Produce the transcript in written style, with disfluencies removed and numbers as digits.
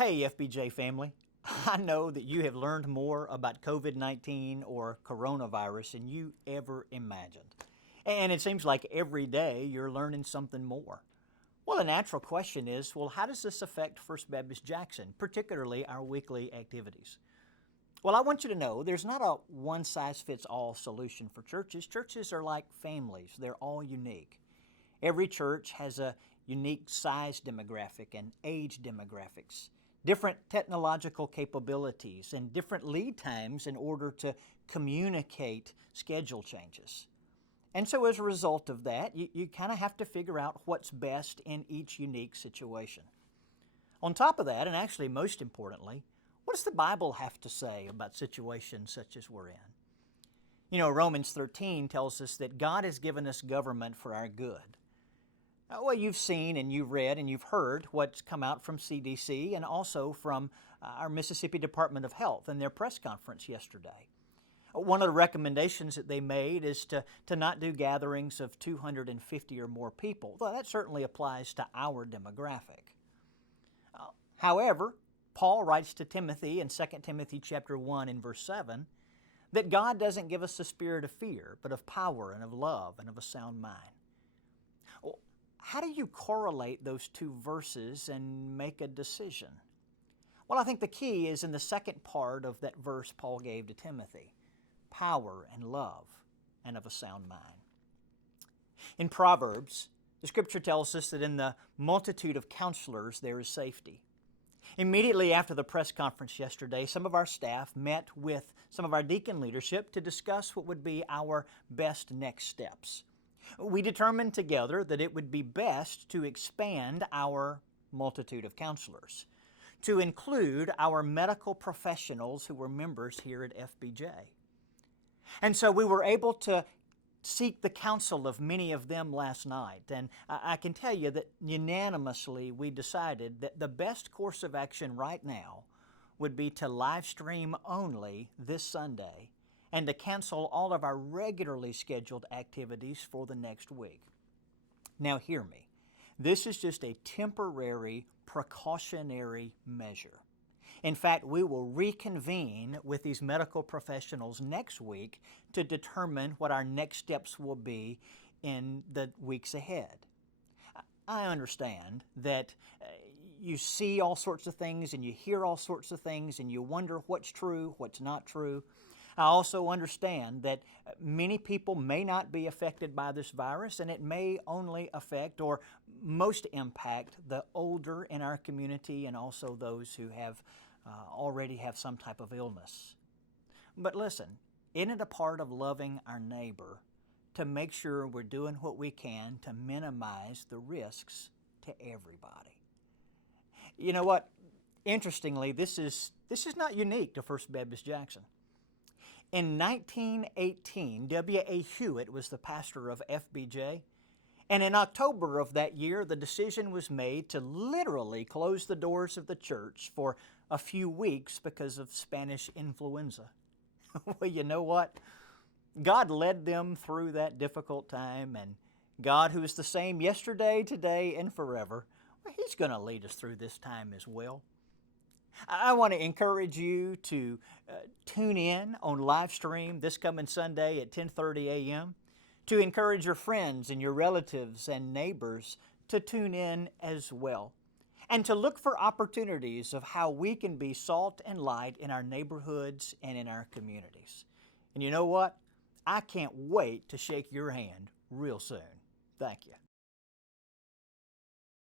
Hey, FBJ family. I know that you have learned more about COVID-19 or coronavirus than you ever imagined. And it seems like every day you're learning something more. Well, the natural question is, well, how does this affect First Baptist Jackson, particularly our weekly activities? Well, I want you to know there's not a one-size-fits-all solution for churches. Churches are like families. They're all unique. Every church has a unique size demographic and age demographics, different technological capabilities, and different lead times in order to communicate schedule changes. And so as a result of that, you kind of have to figure out what's best in each unique situation. On top of that, and actually most importantly, what does the Bible have to say about situations such as we're in? You know, Romans 13 tells us that God has given us government for our good. Well, you've seen and you've read and you've heard what's come out from CDC and also from our Mississippi Department of Health in their press conference yesterday. One of the recommendations that they made is to not do gatherings of 250 or more people. Well, that certainly applies to our demographic. However, Paul writes to Timothy in 2 Timothy chapter 1 and verse 7 that God doesn't give us a spirit of fear, but of power and of love and of a sound mind. Well, how do you correlate those two verses and make a decision? Well, I think the key is in the second part of that verse Paul gave to Timothy, power and love and of a sound mind. In Proverbs, the scripture tells us that in the multitude of counselors there is safety. Immediately after the press conference yesterday, some of our staff met with some of our deacon leadership to discuss what would be our best next steps. We determined together that it would be best to expand our multitude of counselors, to include our medical professionals who were members here at FBJ. And so we were able to seek the counsel of many of them last night. And I can tell you that unanimously we decided that the best course of action right now would be to live stream only this Sunday and to cancel all of our regularly scheduled activities for the next week. Now hear me. This is just a temporary precautionary measure. In fact, we will reconvene with these medical professionals next week to determine what our next steps will be in the weeks ahead. I understand that you see all sorts of things and you hear all sorts of things and you wonder what's true, what's not true. I also understand that many people may not be affected by this virus and it may only affect or most impact the older in our community and also those who have already have some type of illness. But listen, isn't it a part of loving our neighbor to make sure we're doing what we can to minimize the risks to everybody? You know what? Interestingly, this is not unique to First Baptist Jackson. In 1918, W.A. Hewitt was the pastor of FBJ, and in October of that year, the decision was made to literally close the doors of the church for a few weeks because of Spanish influenza. Well, you know what? God led them through that difficult time, and God, who is the same yesterday, today, and forever, well, He's going to lead us through this time as well. I want to encourage you to tune in on live stream this coming Sunday at 10:30 a.m., to encourage your friends and your relatives and neighbors to tune in as well, and to look for opportunities of how we can be salt and light in our neighborhoods and in our communities. And you know what? I can't wait to shake your hand real soon. Thank you.